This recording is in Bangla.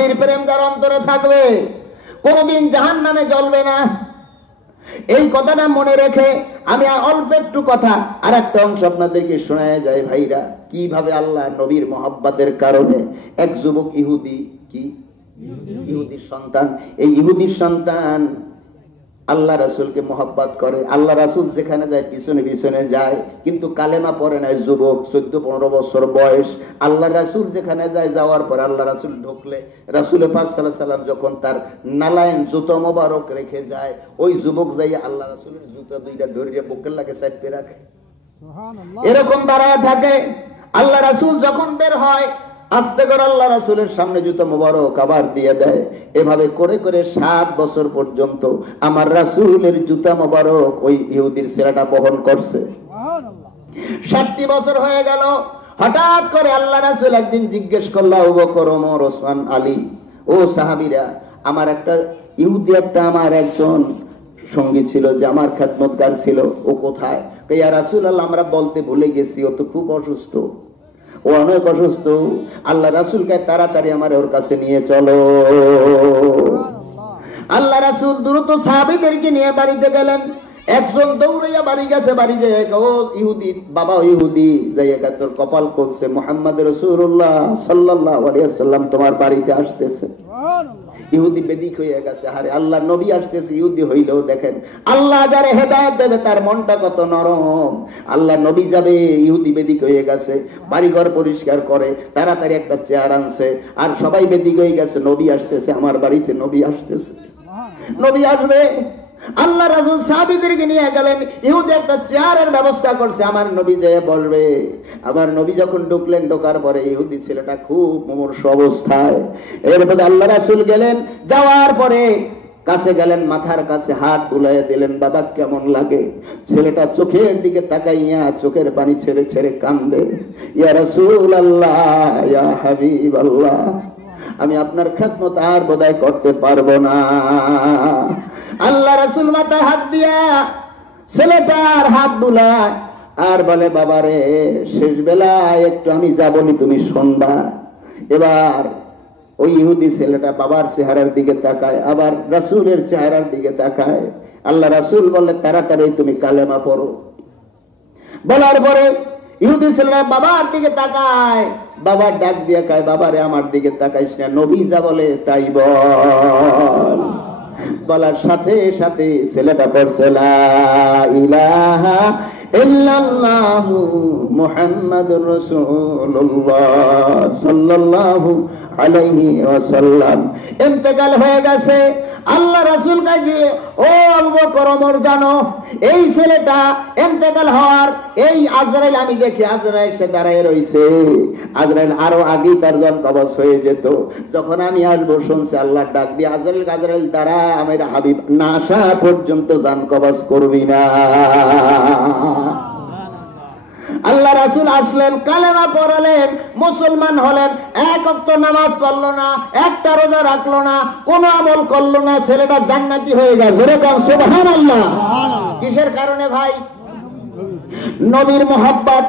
ফাঁসির প্রেম যার অন্তরে থাকবে কোনদিন জাহান্নামে জ্বলবে না। এই কথাটা মনে রেখে আমি অল্প একটু কথা আর একটা অংশ আপনাদেরকে শোনায় যায় ভাইরা, কিভাবে আল্লাহ নবীর মহব্বতের কারণে এক যুবক ইহুদি, কি ইহুদির সন্তান, এই ইহুদির সন্তান আল্লাহ রাসূলকে মহব্বত করে। আল্লাহ রাসূল যেখানে যায় পিছনে পিছনে যায়, কিন্তু কালেমা পড়ে নাই। যুবক 14-15 বছর বয়স, আল্লাহ রাসূল যেখানে যায়, যাওয়ার পর আল্লাহ রাসূল ঢুকলে রাসূল পাক সাল্লাল্লাহু আলাইহি সাল্লাম যখন তার নালায়েন জুতো মোবারক রেখে যায়, ওই যুবক যাই আল্লাহ রাসূলের জুতো দুইটা ধরে বুকের লাগে সাইডে রাখে, সুবহানাল্লাহ, এরকম দাঁড়ায় থাকে। আল্লাহ রাসূল যখন বের হয় আস্তে করে আল্লাহ রাসূলের সামনে জুতো মোবারক আবার দিয়ে দেয়। এভাবে করে করে 7 বছর পর্যন্ত আমার রাসূলের জুতা মোবারক ওই ইহুদির ছেলেটা বহন করছে। সুবহানাল্লাহ। 60 বছর হয়ে গেল। হঠাৎ করে আল্লাহ রাসূল একদিন জিজ্ঞেস করলো, আবু বকর, ওমর, ওসমান, আলী, ও সাহাবীরা, আমার একটা ইহুদি, একটা আমার একজন সঙ্গী ছিল যে আমার খেদমতগার ছিল, ও কোথায়? ইয়া রাসূলুল্লাহ, আমরা বলতে ভুলে গেছি, ও তো খুব অসুস্থ, ও অনেক অসুস্থ। আল্লাহ রাসূলকে তাড়াতাড়ি আমার ওর কাছে নিয়ে চলো। আল্লাহ রাসূল দ্রুত সাহাবীদেরকে নিয়ে বাড়িতে গেলেন। একজন দৌড়াইয়া বাড়ি গেছে, বাড়ি যায়, ও ইহুদি বাবা, ইহুদি যাইয়া তোর কপাল খুলছে, মুহাম্মদ রাসূলুল্লাহ সাল্লাল্লাহু আলাইহি ওয়াসাল্লাম তোমার বাড়িতে আসতেছে। ইহুদি বেদিক হয়ে গেছে, আরে আল্লাহ নবী আসতেছে। ইহুদি হইলেও দেখেন আল্লাহ যারে হেদায়েত দেবে তার মনটা কত নরম। আল্লাহ নবী যাবে, ইহুদি বেদিক হয়ে গেছে, বাড়িঘর পরিষ্কার করে তাড়াতাড়ি একটা চেয়ার আনছে, আর সবাই বেদিক হয়ে গেছে, নবী আসতেছে, আমার বাড়িতে নবী আসতেছে, নবী আসবে। আল্লাহ রাসূল সাহাবীদেরকে নিয়ে গেলেন, ইহুদি একটা চেয়ারের ব্যবস্থা করছে, আমার নবী যেয়ে বসবে। আবার নবী যখন ঢুকলেন, ঢোকার পরে ইহুদি ছেলেটা খুব মুমূর্ষু অবস্থায়। এরপরে আল্লাহ রাসূল গেলেন, যাওয়ার পরে কাছে গেলেন, মাথার কাছে হাত বুলাইয়া দিলেন, বাবা কেমন লাগে? ছেলেটা চোখের দিকে তাকাইয়া চোখের পানি ছেড়ে ছেড়ে কান্দে, ইয়া রাসূলুল্লাহ, ইয়া হাবিবাল্লাহ, আমি আপনার খেদমত আর বোধহয় করতে পারবো না। আল্লাহ রাসূল মাথায় হাত দিয়া ছেলেটার হাত বুলায় আর বলে, বাবারে শেষ বেলায় একটু আমি যা বলি তুমি শুনবা। এবার ওই ইহুদি ছেলেটা বাবার চেহারার দিকে তাকায়, আবার রাসূলের চেহারার দিকে তাকায়। আল্লাহ রাসূল বলে, তাড়াতাড়ি তুমি কালেমা পড়ো। বলার পরে ইহুদি ছেলেরা বাবার দিকে তাকায়, বাবার ডাক দিয়ে কয়, বাবারে আমার দিকে তাকাইস না, নবী যা বলে তাই বল। বলার সাথে সাথে ছেলেটা পড়ছে, লা ইলাহা ইল্লাল্লাহু মুহাম্মাদুর রাসূলুল্লাহ সাল্লাল্লাহু আলাইহি ওয়াসাল্লাম। ইন্তেকাল হয়ে গেছে। আল্লাহ রাসূল কাজে, ও আবু বকর, ওমর, জানো এই ছেলেটা ইন্তেকাল হওয়ার এই আজরাইল আমি দেখি, আজরাইল সে দাঁড়ায় রইছে। আজরাইল আরো আগে তার জান কবজ হয়ে যেত। যখন আমি আসবো শুনছে আল্লাহ ডাক দিয়ে, আজরাইল, আজরাইল দাঁড়া, আমার হাবিব না আসা পর্যন্ত জান কবজ করবি না। আল্লাহ রাসূল আসলেন, কালেমা পড়ালেন, মুসলমান হলেন। এক ওয়াক্ত নামাজ পড়লো না, একটা রোজা রাখলো না, কোন আমল করলো না, ছেলেটা জান্নাতি হয়ে গেছে। জোরে বল সুবহানাল্লাহ। কিসের কারণে ভাই? নবীর মহব্বত।